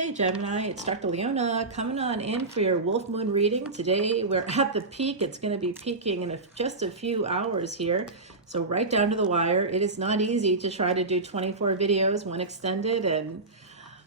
Hey Gemini, it's Dr. Leona coming on in for your Wolf Moon reading. Today we're at the peak. It's going to be peaking in just a few hours here. So right down to the wire. It is not easy to try to do 24 videos, one extended and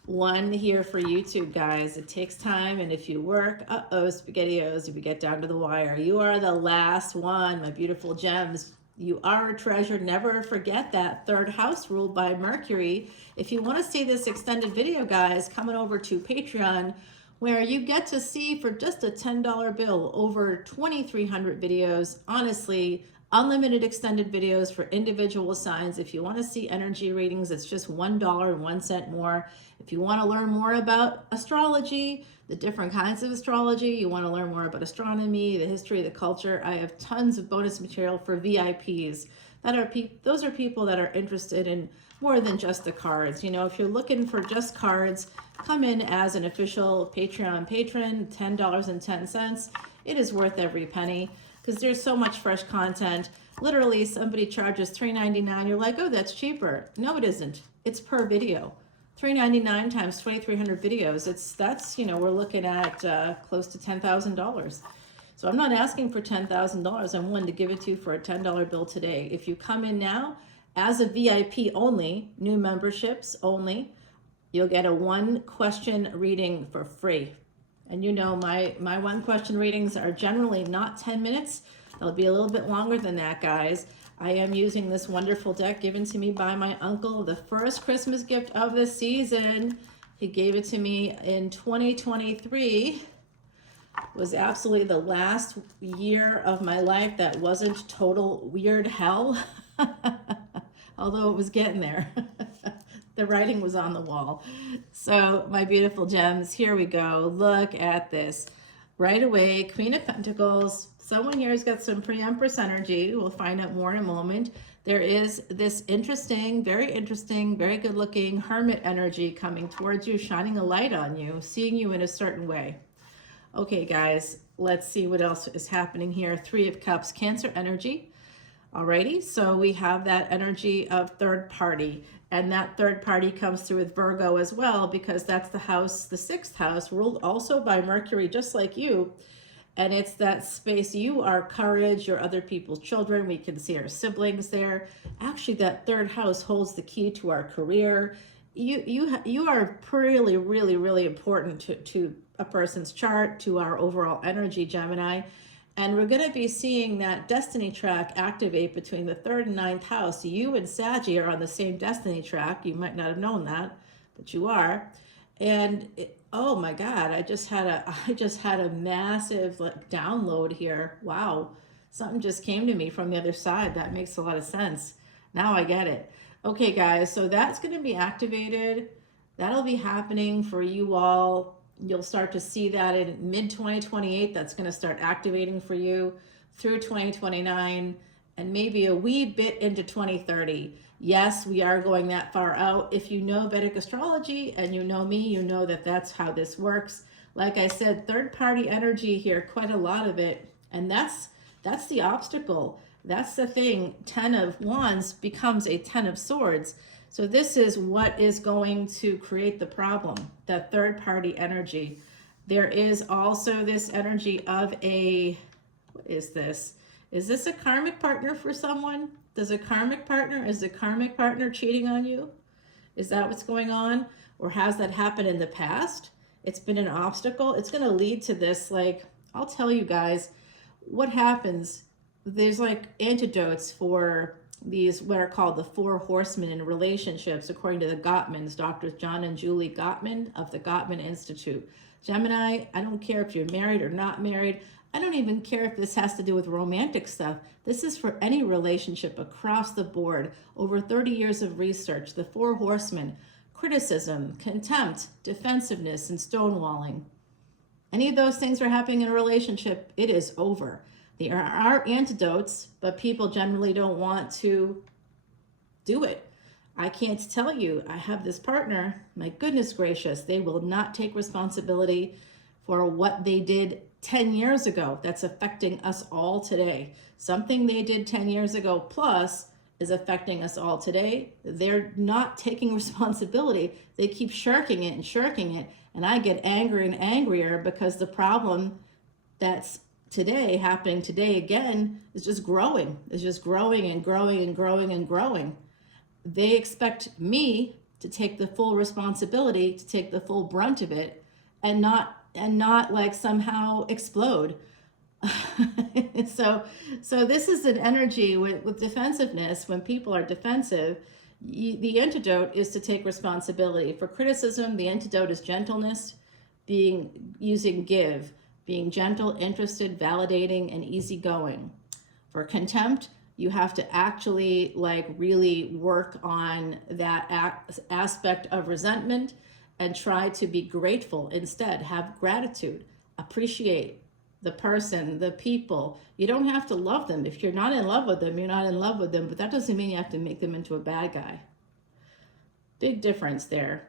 one here for YouTube, guys. It takes time, and if you work, SpaghettiOs, if you get down to the wire. You are the last one, my beautiful gems. You are a treasure. Never forget that third house ruled by Mercury. If you want to see this extended video, guys, coming over to Patreon, where you get to see for just a $10 bill over 2,300 videos. Honestly, unlimited extended videos for individual signs. If you want to see energy readings, it's just $1.01 more. If you want to learn more about astrology, the different kinds of astrology, you want to learn more about astronomy, the history, the culture, I have tons of bonus material for VIPs. Those are people that are interested in more than just the cards. You know, if you're looking for just cards, come in as an official Patreon patron, $10.10. It is worth every penny, because there's so much fresh content. Literally, somebody charges $3.99. You're like, oh, that's cheaper. No, it isn't. It's per video. $3.99 times 2,300 videos. That's you know, we're looking at close to $10,000. So I'm not asking for $10,000. I'm willing to give it to you for a $10 bill today. If you come in now as a VIP only, new memberships only, you'll get a one question reading for free. And you know, my one question readings are generally not 10 minutes. They'll be a little bit longer than that, guys. I am using this wonderful deck given to me by my uncle, the first Christmas gift of the season. He gave it to me in 2023. It was absolutely the last year of my life that wasn't total weird hell. Although it was getting there. The writing was on the wall. So my beautiful gems, here we go. Look at this. Right away, Queen of Pentacles. Someone here has got some pre-Empress energy. We'll find out more in a moment. There is this interesting, very good looking Hermit energy coming towards you, shining a light on you, seeing you in a certain way. Okay, guys, let's see what else is happening here. Three of Cups, Cancer energy. Alrighty, so we have that energy of third party, and that third party comes through with Virgo as well, because that's the house, the sixth house, ruled also by Mercury, just like you. And it's that space, you are courage, you're other people's children. We can see our siblings there. Actually, that third house holds the key to our career. You are really important to a person's chart, to our overall energy, Gemini. And we're going to be seeing that destiny track activate between the third and ninth house. You and Saggy are on the same destiny track. You might not have known that, but you are. And oh my God, I just had a massive download here. Wow, something just came to me from the other side. That makes a lot of sense. Now I get it. Okay, guys, so that's going to be activated. That'll be happening for you all. You'll start to see that in mid-2028. That's going to start activating for you through 2029 and maybe a wee bit into 2030. Yes, we are going that far out. If you know Vedic astrology and you know me, you know that that's how this works. Like I said, third-party energy here, quite a lot of it. And that's the obstacle. That's the thing. 10 of Wands becomes a 10 of Swords. So this is what is going to create the problem, that third-party energy. There is also this energy of what is this? Is this a karmic partner for someone? Is the karmic partner cheating on you? Is that what's going on? Or has that happened in the past? It's been an obstacle. It's going to lead to this, I'll tell you guys what happens. There's antidotes for these, what are called the four horsemen in relationships, according to the Gottmans, Drs. John and Julie Gottman of the Gottman Institute. Gemini, I don't care if you're married or not married. I don't even care if this has to do with romantic stuff. This is for any relationship across the board. Over 30 years of research, the four horsemen: criticism, contempt, defensiveness, and stonewalling. Any of those things are happening in a relationship, it is over. There are antidotes, but people generally don't want to do it. I can't tell you, I have this partner, my goodness gracious, they will not take responsibility for what they did 10 years ago that's affecting us all today. Something they did 10 years ago plus is affecting us all today. They're not taking responsibility. They keep shirking it and shirking it. And I get angrier and angrier because the problem that's today, happening today again, is just growing. It's just growing and growing and growing and growing. They expect me to take the full responsibility, to take the full brunt of it, and not like somehow explode. So this is an energy with defensiveness. When people are defensive, the antidote is to take responsibility. For criticism, the antidote is gentleness, using give, being gentle, interested, validating, and easygoing. For contempt, you have to actually like really work on that aspect of resentment and try to be grateful instead. Have gratitude, appreciate the person, the people. You don't have to love them. If you're not in love with them, you're not in love with them, but that doesn't mean you have to make them into a bad guy. Big difference there.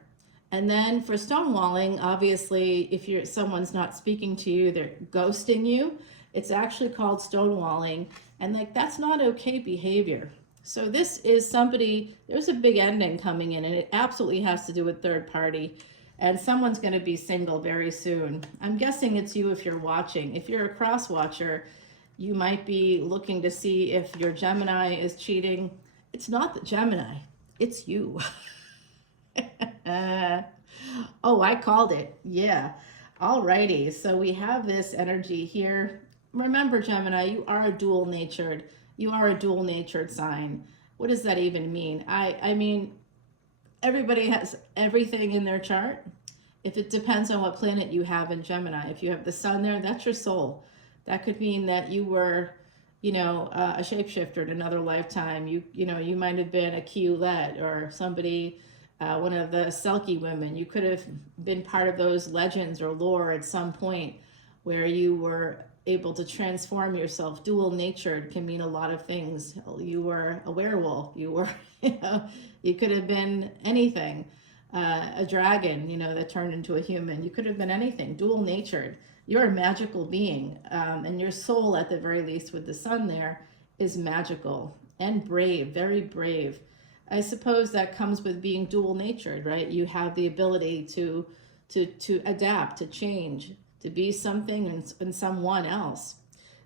And then for stonewalling, obviously, if someone's not speaking to you, they're ghosting you, it's actually called stonewalling. And like, that's not okay behavior. So this is somebody, there's a big ending coming in, and it absolutely has to do with third party. And someone's going to be single very soon. I'm guessing it's you if you're watching. If you're a cross watcher, you might be looking to see if your Gemini is cheating. It's not the Gemini, it's you. Oh, I called it. Yeah. Alrighty. So we have this energy here. Remember, Gemini, you are a dual natured. You are a dual natured sign. What does that even mean? I mean, everybody has everything in their chart. If it depends on what planet you have in Gemini. If you have the sun there, that's your soul. That could mean that you were, a shapeshifter in another lifetime. You might have been a Q-led or somebody, one of the Selkie women. You could have been part of those legends or lore at some point where you were able to transform yourself. Dual natured can mean a lot of things. You were a werewolf. You were, you could have been anything. A dragon, that turned into a human. You could have been anything. Dual natured. You're a magical being. And your soul, at the very least, with the sun there, is magical and brave, very brave. I suppose that comes with being dual natured, right? You have the ability to adapt, to change, to be something and someone else.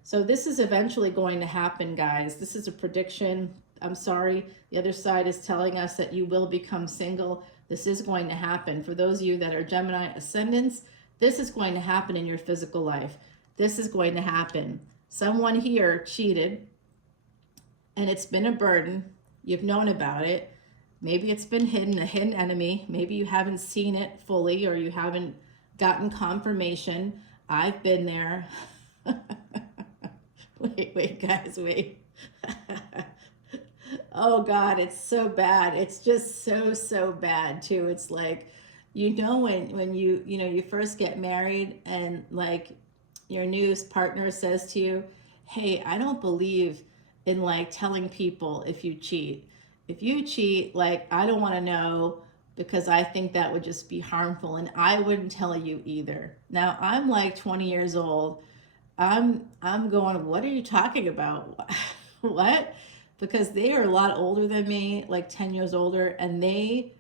So this is eventually going to happen, guys. This is a prediction. I'm sorry. The other side is telling us that you will become single. This is going to happen. For those of you that are Gemini ascendants, this is going to happen in your physical life. This is going to happen. Someone here cheated, and it's been a burden. You've known about it. Maybe it's been hidden, a hidden enemy. Maybe you haven't seen it fully, or you haven't gotten confirmation. I've been there. Wait, guys, wait. Oh God, it's so bad. It's just so bad too. It's like, when you first get married and like your new partner says to you, hey, I don't believe in like telling people if you cheat. If you cheat, like, I don't want to know, because I think that would just be harmful, and I wouldn't tell you either. Now, I'm like 20 years old. I'm going, what are you talking about? What? Because they are a lot older than me, like 10 years older, and they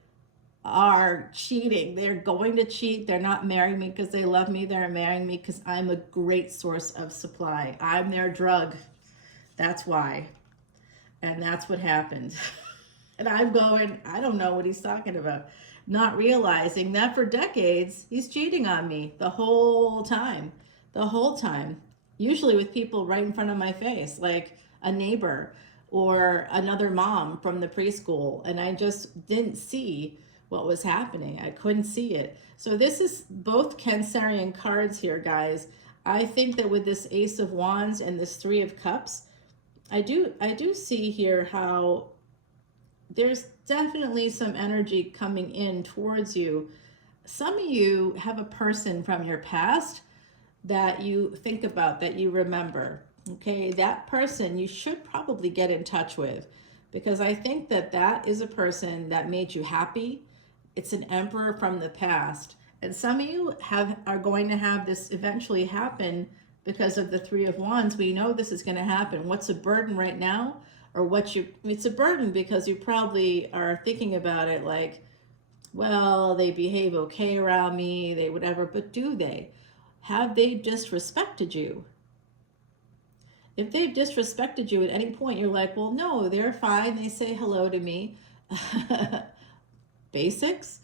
are cheating. They're going to cheat. They're not marrying me because they love me. They're marrying me because I'm a great source of supply. I'm their drug. That's why. And that's what happened. And I'm going, I don't know what he's talking about. Not realizing that for decades, he's cheating on me the whole time. The whole time. Usually with people right in front of my face, like a neighbor or another mom from the preschool. And I just didn't see what was happening. I couldn't see it. So this is both Cancerian cards here, guys. I think that with this Ace of Wands and this Three of Cups, I do see here how there's definitely some energy coming in towards you. Some of you have a person from your past that you think about, that you remember. Okay, that person you should probably get in touch with, because I think that that is a person that made you happy. It's an emperor from the past. And some of you are going to have this eventually happen because of the Three of Wands. We know this is going to happen. What's a burden right now? or it's a burden because you probably are thinking about it like, well, they behave okay around me, they whatever, but do they? Have they disrespected you? If they've disrespected you at any point, you're like, well, no, they're fine. They say hello to me. Basics.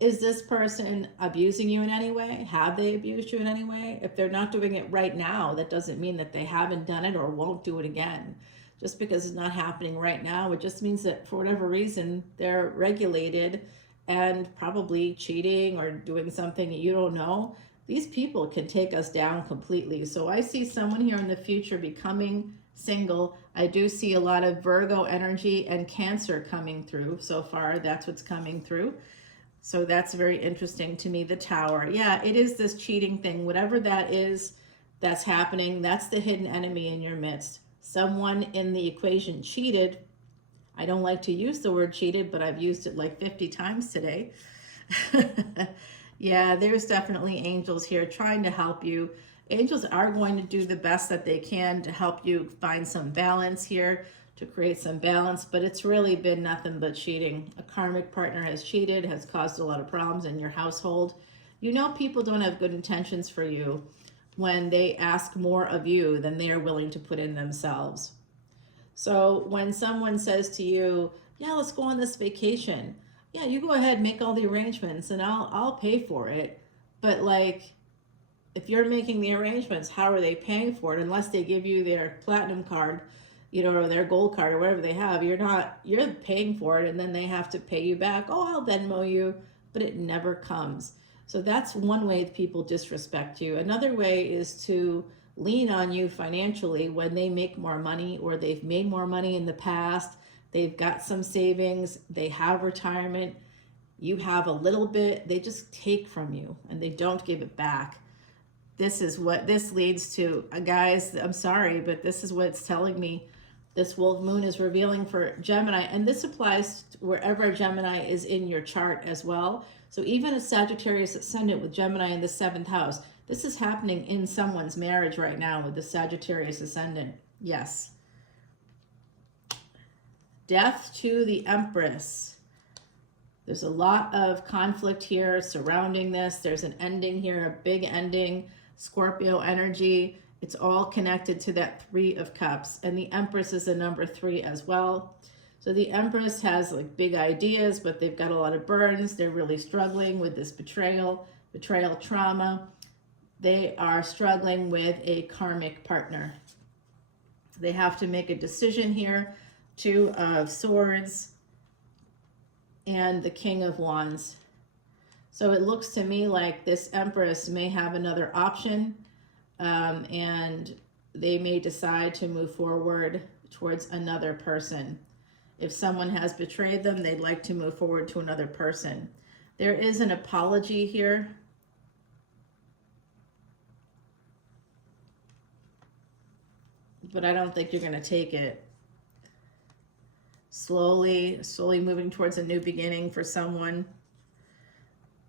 Is this person abusing you in any way? Have they abused you in any way? If they're not doing it right now, that doesn't mean that they haven't done it or won't do it again. Just because it's not happening right now, it just means that for whatever reason, they're regulated and probably cheating or doing something you don't know. These people can take us down completely. So I see someone here in the future becoming single. I do see a lot of Virgo energy and Cancer coming through so far. That's what's coming through. So that's very interesting to me, the Tower. Yeah, it is this cheating thing. Whatever that is that's happening, that's the hidden enemy in your midst. Someone in the equation cheated. I don't like to use the word cheated, but I've used it like 50 times today. Yeah, there's definitely angels here trying to help you. Angels are going to do the best that they can to help you find some balance here, to create some balance, but it's really been nothing but cheating. A karmic partner has cheated, has caused a lot of problems in your household. You know people don't have good intentions for you when they ask more of you than they are willing to put in themselves. So when someone says to you, yeah, let's go on this vacation. Yeah, you go ahead, make all the arrangements and I'll pay for it. But like, if you're making the arrangements, how are they paying for it? Unless they give you their platinum card, you know, or their gold card or whatever they have, you're paying for it and then they have to pay you back. Oh, I'll Venmo you, but it never comes. So that's one way people disrespect you. Another way is to lean on you financially when they make more money or they've made more money in the past. They've got some savings, they have retirement, you have a little bit, they just take from you and they don't give it back. This is what this leads to. Guys, I'm sorry, but this is what it's telling me. This wolf moon is revealing for Gemini, and this applies wherever Gemini is in your chart as well. So even a Sagittarius ascendant with Gemini in the 7th house, this is happening in someone's marriage right now with the Sagittarius ascendant. Yes. Death to the Empress. There's a lot of conflict here surrounding this. There's an ending here, a big ending. Scorpio energy. It's all connected to that 3 of Cups. And the Empress is a number 3 as well. So the Empress has like big ideas, but they've got a lot of burdens. They're really struggling with this betrayal trauma. They are struggling with a karmic partner. They have to make a decision here. 2 of Swords and the King of Wands. So it looks to me like this Empress may have another option, and they may decide to move forward towards another person. If someone has betrayed them, they'd like to move forward to another person. There is an apology here. But I don't think you're going to take it. Slowly moving towards a new beginning for someone.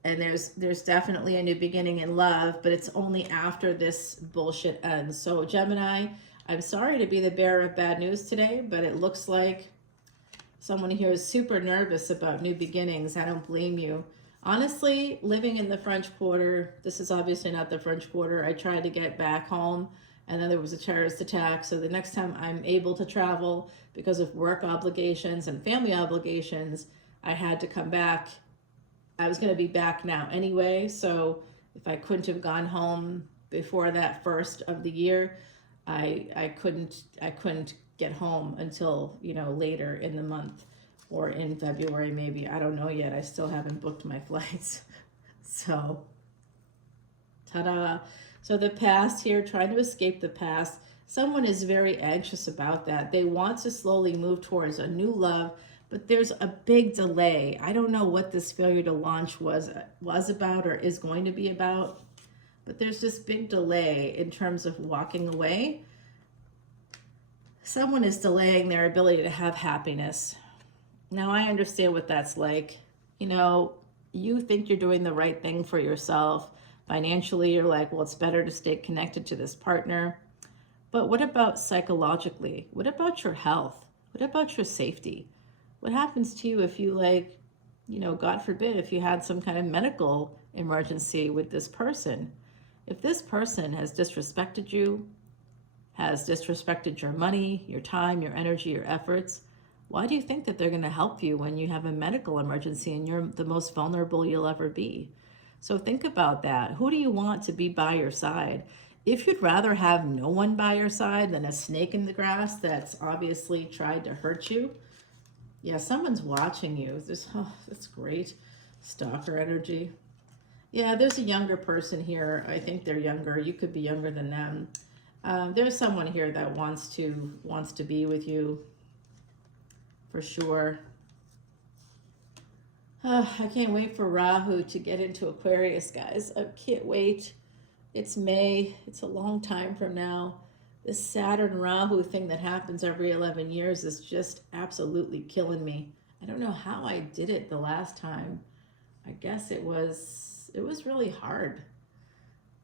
And there's definitely a new beginning in love, but it's only after this bullshit ends. So Gemini, I'm sorry to be the bearer of bad news today, but it looks like someone here is super nervous about new beginnings. I don't blame you. Honestly, living in the French Quarter, this is obviously not the French Quarter. I tried to get back home and then there was a terrorist attack. So the next time I'm able to travel because of work obligations and family obligations, I had to come back. I was going to be back now anyway, so if I couldn't have gone home before that first of the year, I couldn't get home until, you know, later in the month or in February maybe. I don't know yet. I still haven't booked my flights. So, ta-da. So the past here, trying to escape the past. Someone is very anxious about that. They want to slowly move towards a new love, but there's a big delay. I don't know what this failure to launch was about or is going to be about, but there's this big delay in terms of walking away. Someone is delaying their ability to have happiness. Now, I understand what that's like. You know, you think you're doing the right thing for yourself. Financially, you're like, well, it's better to stay connected to this partner. But what about psychologically? What about your health? What about your safety? What happens to you if you, like, God forbid, if you had some kind of medical emergency with this person? If this person has disrespected you, has disrespected your money, your time, your energy, your efforts, why do you think that they're going to help you when you have a medical emergency and you're the most vulnerable you'll ever be? So think about that. Who do you want to be by your side? If you'd rather have no one by your side than a snake in the grass that's obviously tried to hurt you, yeah, someone's watching you. That's great. Stalker energy. Yeah, there's a younger person here. I think they're younger. You could be younger than them. There's someone here that wants to be with you, for sure. I can't wait for Rahu to get into Aquarius, guys. I can't wait. It's May. It's a long time from now. This Saturn Rahu thing that happens every 11 years is just absolutely killing me. I don't know how I did it the last time. I guess it was really hard.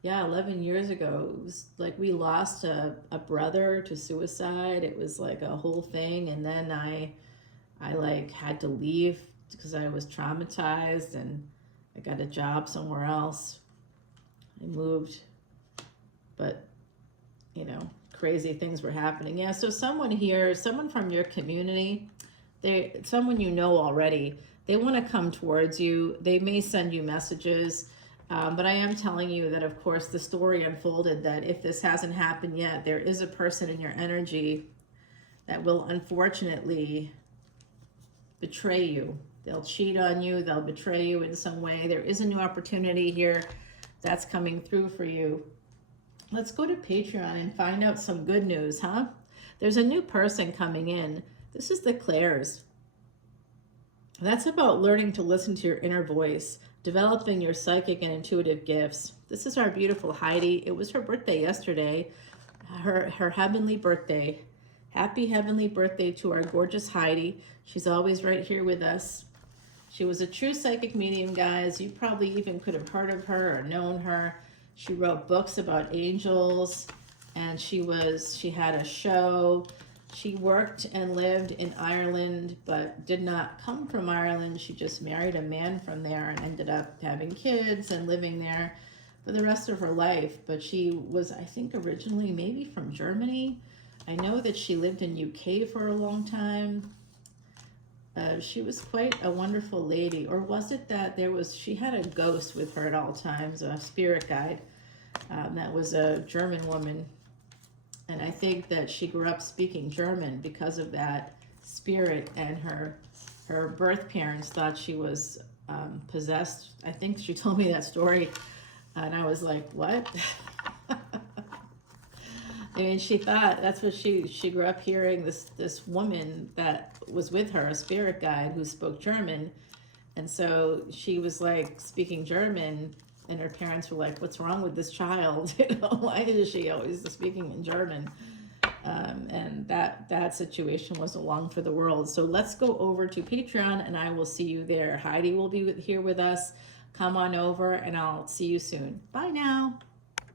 Yeah, 11 years ago, it was like we lost a brother to suicide. It was like a whole thing. And then I like had to leave because I was traumatized, and I got a job somewhere else. I moved, but crazy things were happening. Yeah, so someone here, someone from your community, someone you know already, they want to come towards you. They may send you messages, but I am telling you that, of course, the story unfolded that if this hasn't happened yet, there is a person in your energy that will unfortunately betray you. They'll cheat on you. They'll betray you in some way. There is a new opportunity here that's coming through for you. Let's go to Patreon and find out some good news, huh? There's a new person coming in. This is the Claires. That's about learning to listen to your inner voice, developing your psychic and intuitive gifts. This is our beautiful Heidi. It was her birthday yesterday, her heavenly birthday. Happy heavenly birthday to our gorgeous Heidi. She's always right here with us. She was a true psychic medium, guys. You probably even could have heard of her or known her. She wrote books about angels, and she had a show. She worked and lived in Ireland, but did not come from Ireland. She just married a man from there and ended up having kids and living there for the rest of her life. But she was, I think, originally maybe from Germany. I know that she lived in UK for a long time. She was quite a wonderful lady. Or was it that she had a ghost with her at all times, a spirit guide, that was a German woman. And I think that she grew up speaking German because of that spirit, and her birth parents thought she was possessed. I think she told me that story, and I was like, what? I mean, she thought that's what she grew up hearing, this woman that was with her, a spirit guide who spoke German. And so she was like speaking German, and her parents were like, what's wrong with this child? Why is she always speaking in German? And that situation wasn't long for the world. So let's go over to Patreon, and I will see you there. Heidi will be here with us. Come on over, and I'll see you soon. Bye now.